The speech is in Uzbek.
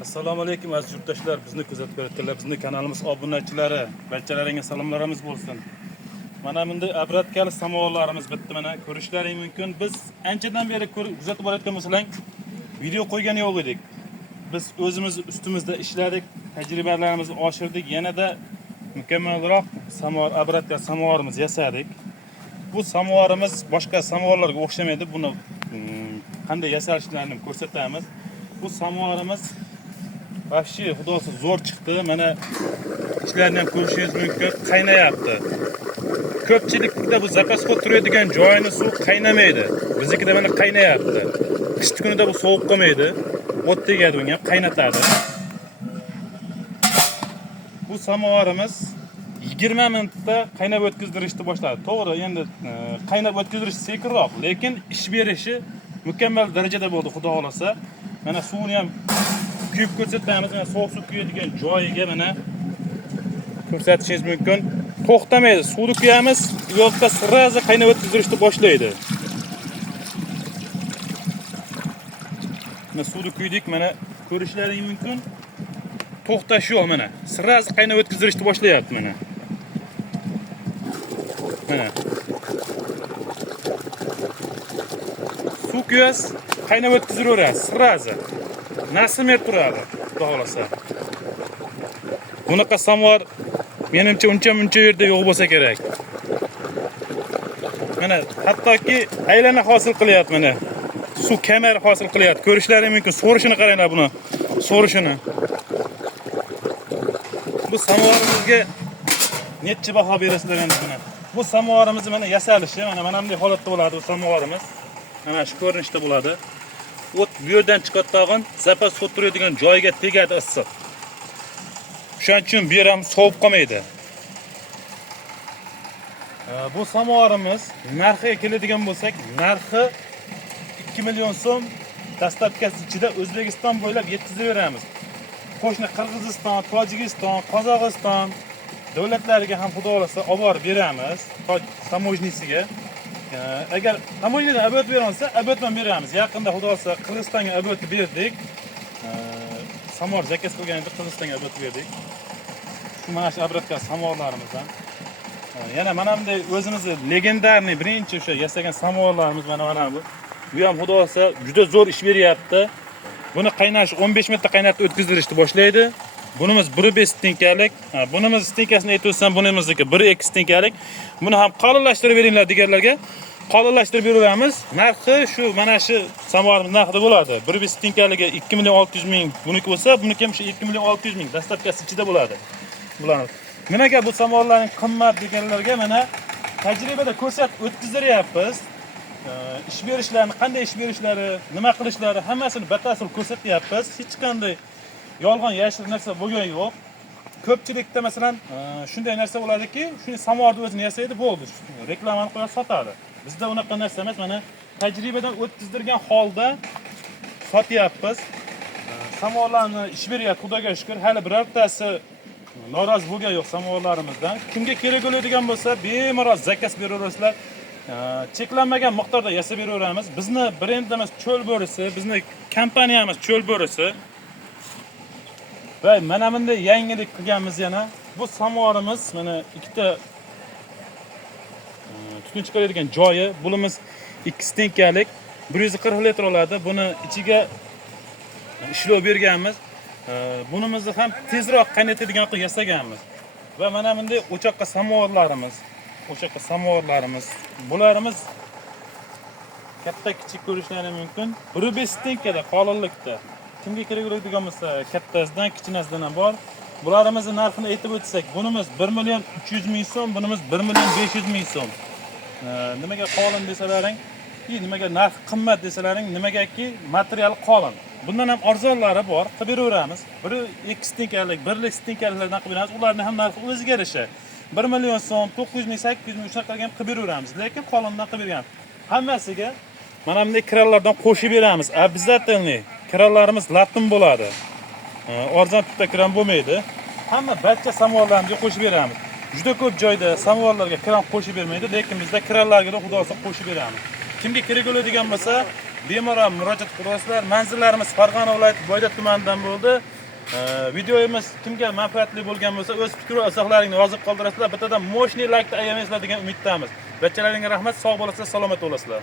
Assalomu alaykum aziz yurtdoshlar, bizni kuzatib borayotganlar, bizni kanalimiz obunachilari, barchalaringizga salomlarimiz bo'lsin. Mana bunday abratkali samovarlarimiz bitdi, mana ko'rishlaring mumkin. Biz anchadan beri kuzatib borayotgan bo'lsalaring, video qo'ygan yo'q edik. Biz o'zimiz ustimizda ishladik, tajribalarimizni oshirdik, yanada mukammalroq samovar abratkali samovarimiz yasadik. Bu samovarimiz boshqa samovarlarga o'xshamaydi. Buni qanday yasalishlarini ko'rsatamiz. Bu samovarimiz vahşi xudosi zo'r chiqdi. Mana ichlarini ham ko'rishingiz mumkin, qaynayapti. Ko'pchilikda bu zapaskot turadigan joyini suv qaynamaydi. Biznikida mana qaynayapti. Qish kunida bu sovuq qolmaydi. O't tegadi unga, qaynatadi. Bu samovarimiz 20 minutda qaynab o'tkazdirishni boshladi. To'g'ri, endi qaynab o'tkazirish sekinroq, lekin ish berishi mukammal darajada bo'ldi, xudo xolasa. Mana suvni ham kuyib ko'rsatamiz. Mana sovuq suv kuyadigan joyiga mana ko'rsatishingiz mumkin. To'xtamaydi. Suvni quyamiz, u yoqda sirazi qaynab o'tkazdirishni boshlaydi. Mana suvni quydik, mana ko'rishlaring mumkin. To'xtash yo'q mana. Sirazi qaynab o'tkazdirishni boshlayapti mana. Mana. Suv quyasiz, qaynab o'tkazaverasiz, sirazi. Nasimir turadi, xudo xolasa. Bunaqa samovar menimcha uncha yerda yo'q bo'lsa kerak. Mana hattoki aylana hosil qilyapti mana. Suv kamar hosil qilyapti. Ko'rishlaring mumkin. So'rishini qaranglar buni. So'rishini. Bu samovarimizga necha baho berasizlar endi buni? Bu samovarimiz mana yasalishi, mana bunday holatda bo'ladi bu samovarimiz. Mana shu ko'rinishda bo'ladi. O't bu yerdan chiqayotgan zapas o't turadigan joyga tegadi issiq. Shuning uchun bu yer ham sovuq qolmaydi. Bu samovarimiz narxiga keladigan bo'lsak, narxi 2 million so'm dastlabkasi ichida O'zbekiston bo'ylab yetkazib Qo'shni Qirg'iziston, Tojikiston, Qozog'iston davlatlariga ham xudo xolasa olib borib beramiz, tamojnisiga. Agar tamojnidan abot berilsa, abotdan beramiz. Yaqinda xudo xolasa Qirg'izistonga abot berdik. Samovar zakaz qilganida Qirg'izistonga abot berdik. Shu mana shu abratkali samovarlarimizdan. Yana mana bunday o'zimizni legendarniy birinchi o'sha yasagan samovarlarimiz mana bu. Bu ham xudo xolasa juda zo'r ish beryapti. Buni qaynash 15 minutda qaynatib o'tkazdirishni boshlaydi. Bunimiz 1.5 stinkalik. Bunimiz stinkasini aytib bunimizniki 1.2 stinkalik. Buni ham qalinlashtirib beringlar deganlarga qalinlashtirib beramiz. Narxi shu mana shu samovarimiz narxida bo'ladi. 1.5 stinkaligi 2 million 600 ming, buniki bo'lsa, buniki ham shu 2 million 600 ming dastlabkasi ichida bo'ladi. Bularni. Nimaga bu samovarlarning qimmat deganlarga mana tajribada ko'rsatib o'tkaziryapmiz. Ish berishlarini, qanday ish berishlari, nima qilishlari hammasini batafsil ko'rsatyapmiz. Hech qanday yolg'on yashirin narsa bo'lgan yo'q. Ko'pchilikda masalan shunday narsa bo'ladiki, shuni samovarni o'zini yasaydi, bo'ldi. Reklamani qo'yib sotadi. Bizda unaqa narsa emas, mana tajribadan o'tkazdirgan holda sotyapmiz. Samovarlarni ish beryapti, xudoga shukr. Hali birortasi norozi bo'lgan yo'q samovarlarimizdan. Kimga kerak bo'ladigan bo'lsa, bemalol zakaz beraverasizlar. Cheklanmagan miqdorda yasab beraveramiz. Bizni brendimiz Cho'l bo'risi, bizni kompaniyamiz Cho'l bo'risi. Va mana bunday yangilik qilganmiz yana. Bu samovarimiz mana ikkita tutun chiqaradigan joyi. Bunimiz 2 stinkalik 140 litr oladi. Buni ichiga ishlov berganmiz. Bunimizni ham tezroq qaynatadigan qilib yasaganmiz. Va mana bunday o'choqqa samovarlarimiz. Bularimiz katta kichik ko'rishlari mumkin. 1.5 stinkada qolinlikda. Kimga kerak bo'ladigan bo'lsa, kattasidan, kichkinasidan ham bor. Bularimizni narxini aytib o'tsak, bunimiz 1 million 300 ming so'm, bunimiz 1 million 500 ming so'm. Nimaga qolin desalaring, nimaga narx qimmat desalaring, nimagaki material qolin. Bundan ham arzonlari bor, qilib beraveramiz. 1-2 stinkalik, 1 stinkaliklardan qilib beramiz. Ularning ham narxi o'zgarishi. 1 million so'm, 900 ming, 800 ming shunaqa qilib beraveramiz. Lekin qolindan qilib beramiz. Hammasiga mana bunday kirallardan qo'shib beramiz. Обязательный kirallarimiz latin bo'ladi. Arzon tutda kiram bo'lmaydi. Hamma barcha samovarlarimizga qo'shib beramiz. Juda ko'p joyda samovarlarga kiram qo'shib bermaydi, lekin bizda kirallarga xudo xolasa qo'shib beramiz. Kimga kerak bo'ladigan bo'lsa, bemalol murojaat qilasizlar. Manzillarimiz Farg'ona viloyati Bo'ydoq tumanidan bo'ldi. Videomiz kimga manfaatli bo'lgan bo'lsa, o'z fikr va izohlaringizni yozib qoldirasizlar. Bittadan moshni like ayamaysizlar degan umiddamiz. Barchalaringizga rahmat, sog' bo'lasizlar, salomat bo'lasizlar.